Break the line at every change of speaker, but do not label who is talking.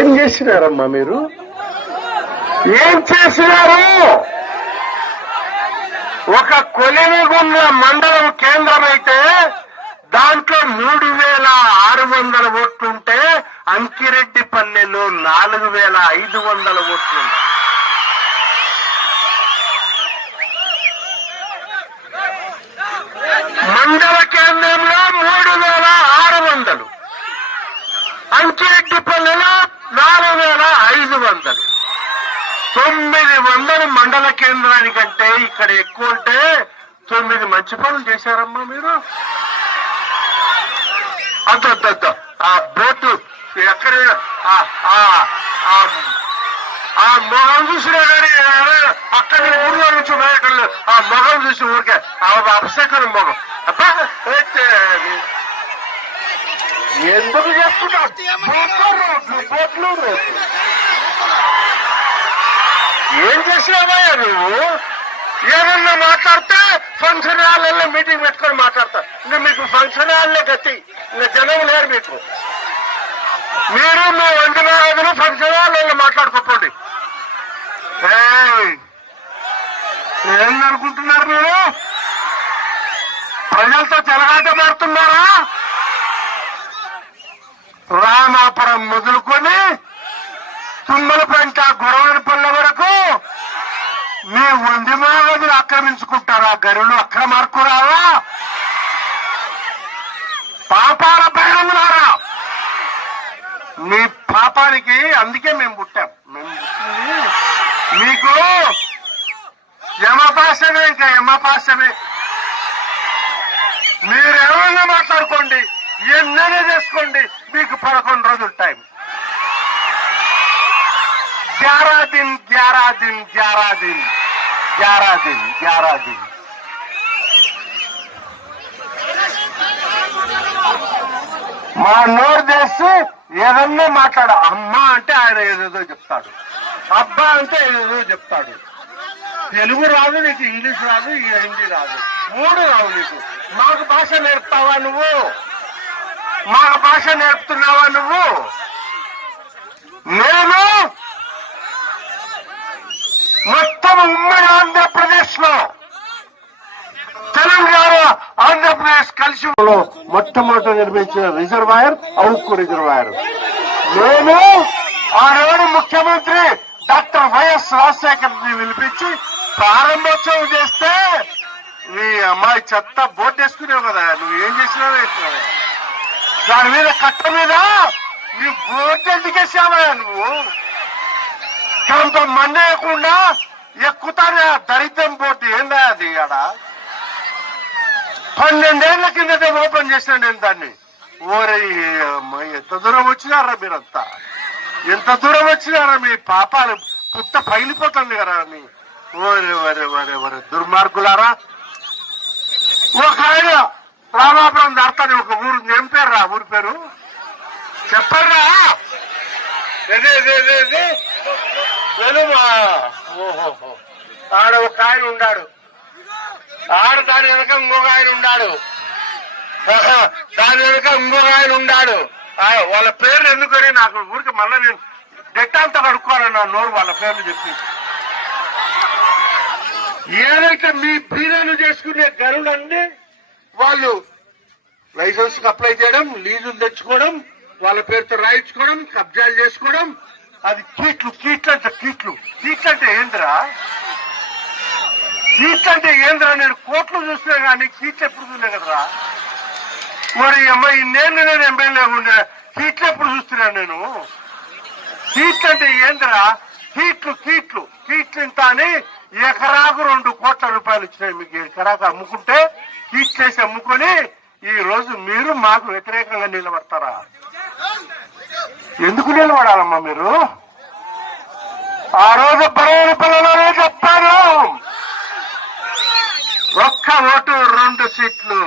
ఏం చేసినారమ్మా మీరు? ఏం చేసినారు? ఒక కొలిమిగుండ మండలం కేంద్రం అయితే దాంట్లో మూడు వేల ఆరు వందల ఓట్లుంటే అంకిరెడ్డిపల్లెలో నాలుగు వేల ఐదు వందల ఓట్లుంటాయి మండల కేంద్రంలో మూడు వేల ఆరు వందలు అంకిరెడ్డిపల్లెలో నాలుగు వేల ఐదు వందలు. తొమ్మిది వందలు మండల కేంద్రానికంటే ఇక్కడ ఎక్కువ ఉంటే తొమ్మిది మంచి పనులు చేశారమ్మా మీరు. అంత ఆ బోటు ఎక్కడ ఆ ఆ- చూసినా కానీ అక్కడ ఊర్లో నుంచి బయటలు ఆ మొగం చూసి ఊరికే ఆ అపశకరం మొగం. అబ్బా ఎందుకు చెప్తున్నా బోట్లు రోడ్లు బోట్లు రోడ్లు. ఏం చేసినావయ్యా నువ్వు? ఏదన్నా మాట్లాడితే ఫంక్షన్ హాల్లో మీటింగ్ పెట్టుకొని మాట్లాడతా. ఇంకా మీకు ఫంక్షన్ హాల్లే గతి. ఇంకా జనం లేరు మీకు. మీరు మీ వందనాథులు ఫంక్షన్ హాల్లో మాట్లాడుకోపోండి ఏయ్, ఏందనుకుంటున్నారు మీరు? ప్రజలతో చెలగాట మారుతున్నారా? రామాపురం మొదలుకొని తుమ్మలపేంట గొడవలపల్లె వరకు మీ వంది మాగదులు ఆక్రమించుకుంటారా. గరులు అక్రమార్కురావా పాపాల బయలున్నారా మీ పాపానికి అందుకే మేము పుట్టాం. మేము పుట్టింది మీకు యమపాశమే ఇంకా యమపాశమే మీరేమన్నా మాట్లాడుకోండి ఎన్నైనా చేసుకోండి మీకు పదకొండు రోజులు టైం. ग्यारह दिन ग्यारह दिन ग्यारह दिन ग्यारह दिन ग्यारह दिन మా నోరు చేసి ఏదన్నా మాట్లాడు అమ్మ అంటే ఆయన ఏదేదో చెప్తాడు అబ్బా అంటే ఏదేదో చెప్తాడు తెలుగు రాదు నీకు ఇంగ్లీష్ రాదు ఈ హిందీ రాదు మూడు రావు నీకు మాకు భాష నేర్పుతావా నువ్వు మాకు భాష నేర్పుతున్నావా నువ్వు నేను మొత్తం ఉమ్మడి ఆంధ్రప్రదేశ్లో తెలంగాణ ఆంధ్రప్రదేశ్ కలిసి మొట్టమొదట నిర్మించిన రిజర్వాయర్ అవుక్కు రిజర్వాయర్. నేను ఆనాడు ముఖ్యమంత్రి డాక్టర్ వైఎస్ రాజశేఖర్ని పిలిపించి ప్రారంభోత్సవం చేస్తే నీ అమ్మాయి చెత్త బోట్ వేసుకునేవు కదా నువ్వు ఏం చేసినావో వేసినావే దాని మీద కట్ట మీద నీ బోట్ ఎందుకేసావా నువ్వు? కొంత మండేయకుండా ఎక్కుతానే ఆ దరిద్రం పోటీ ఏందా అది ఆడ పన్నెండేళ్ళ కింద ఓపెన్ చేసిన నేను దాన్ని. ఓరే అమ్మ, ఎంత దూరం వచ్చినారా మీరంతా? ఎంత దూరం వచ్చినారా మీ పాపాలు? పుట్ట పగిలిపోతుంది కదా మీ ఓరే వరే వరే వరే దుర్మార్గులారా. ఒక ఆయన రామాపురం దాటాని ఒక ఊరు. ఏం పేరు రా? ఊరి పేరు? చెప్పర్రా వెలుమా ఓహోహో ఆడ ఒక ఆయన ఉన్నాడు. ఆడ దాని వెనక ఇంకొక ఆయన ఉన్నాడు. దాని వెనక ఇంకొక ఆయన ఉన్నాడు. వాళ్ళ పేర్లు ఎందుకని నాకు? ఊరికి మళ్ళీ నేను డెట్టాలతో కడుక్కోవాలన్నా నోరు వాళ్ళ పేర్లు చెప్పి. ఏదైతే మీ బీదలు చేసుకునే గనులన్నీ వాళ్ళు లైసెన్స్కి అప్లై చేయడం లీజులు తెచ్చుకోవడం వాళ్ళ పేరుతో రాయించుకోవడం కబ్జాలు చేసుకోవడం అది కీట్లు కీట్లు అంటే కీట్లు. కీట్లు అంటే ఏంద్రా? కీట్లు అంటే ఏంద్రా? నేను కోట్లు చూస్తున్నా కానీ కీట్లు ఎప్పుడు చూడలే కదరా? మరి అమ్మాయి నేను నేను ఎమ్మెల్యే ఉండే కీట్లు ఎప్పుడు చూస్తున్నా నేను? కీట్లు అంటే ఏంద్రా? కీట్లు కీట్లు. కీట్లు ఇంత అని ఎకరాకు రెండు కోట్ల రూపాయలు ఇచ్చినాయి మీకు ఎకరాకు అమ్ముకుంటే కీట్లేసి అమ్ముకొని ఈ రోజు మీరు మాకు వ్యతిరేకంగా నిలబడతారా? ఎందుకు నిలబడాలమ్మా మీరు? ఆ రోజు బలైన పిల్లలనే చెప్తాను. ఒక్క ఓటు రెండు సీట్లు.